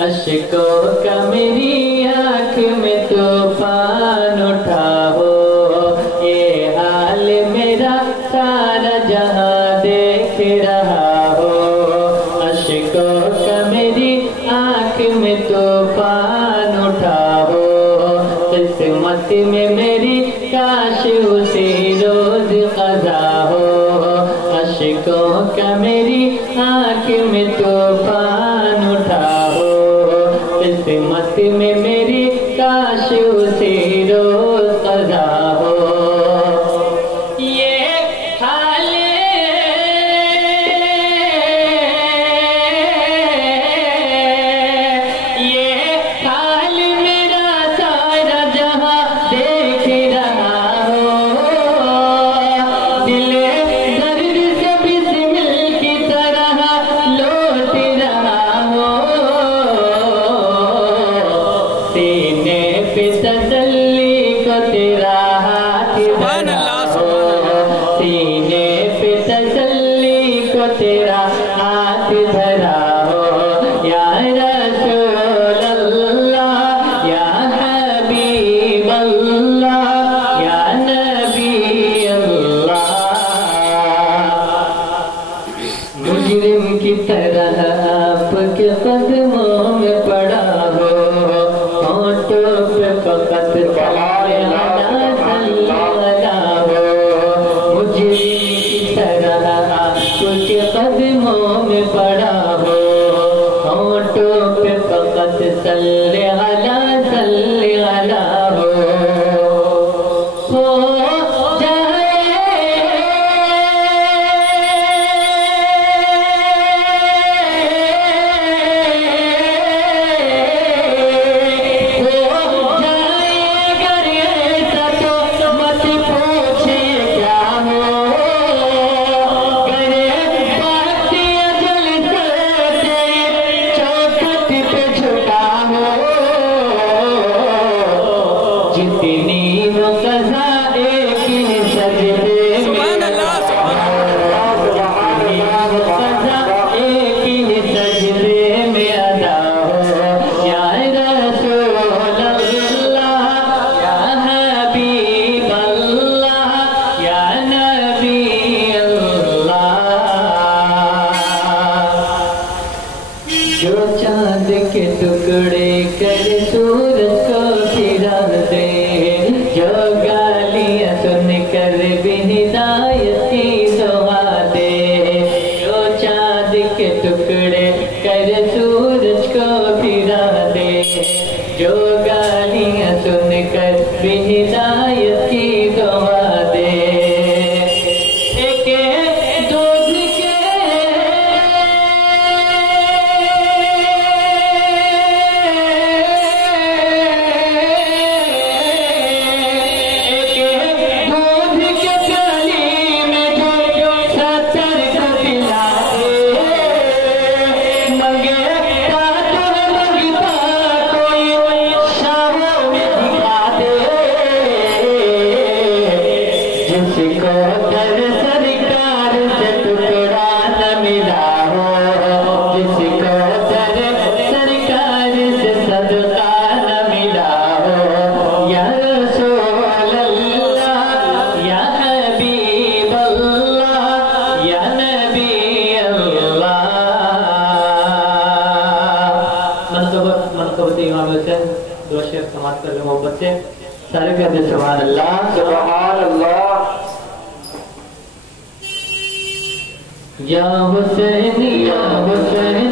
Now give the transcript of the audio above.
अश्कों का मेरी आँख में तूफान उठा हो, ये हाल मेरा सारा जहां देख रहा हो। अश्कों का मेरी आँख में तूफान उठा हो, किस्मत में मेरी काश उसी रोज क़ज़ा हो। अश्कों का मेरी आँख में तूफान उठा हो, किस्मत में मेरी काश उसी रोज क़ज़ा हो। ये हाल मेरा सारा जहां देख रहा हो। दिल दर्द से बिस्मिल की तरह लौट रहा हो। सीने पे तसल्ली को तेरा हाथ धरा हो, सीने पे तसल्ली को तेरा हाथ धरा हो। या रसूल अल्लाह, या हबीब अल्लाह, या नबी अल्लाह। मुजरिम की तरह आपके कदमों में पड़ा हो, होठों पे फकत मुजरिम की तरह आपके कदमों में पड़ा हो, होठों पे फकत सल्ले अला हो जितनी वो क़ज़ा एक ही सजदे में अदा हो, क़ज़ा एक ही सजदे में अदा हो। या रसूल अल्लाह, या हबीब अल्लाह, या नबी अल्लाह। जो चाँद के टुकड़े कर सूरज को फिरा दे, जो गालियाँ सुन कर भी हिदायत की दुआ दे। जो चाँद के टुकड़े कर सूरज को फिरा दे, जो गालियाँ सुन कर भी हिदायत की दुआ दे। जिसको दर सरकार से टुकड़ा न मिला हो, जिसको दर सरकार से सदका न मिला हो। या रसूल अल्लाह, या हबीब अल्लाह, या नबी अल्लाह। मनक़बत इमाम हुसैन दो शेर समाप्त कर लो मोहब्बत से। सारे कहते सुभान अल्लाह, सुभान अल्लाह। या हुसैन, या हुसैन।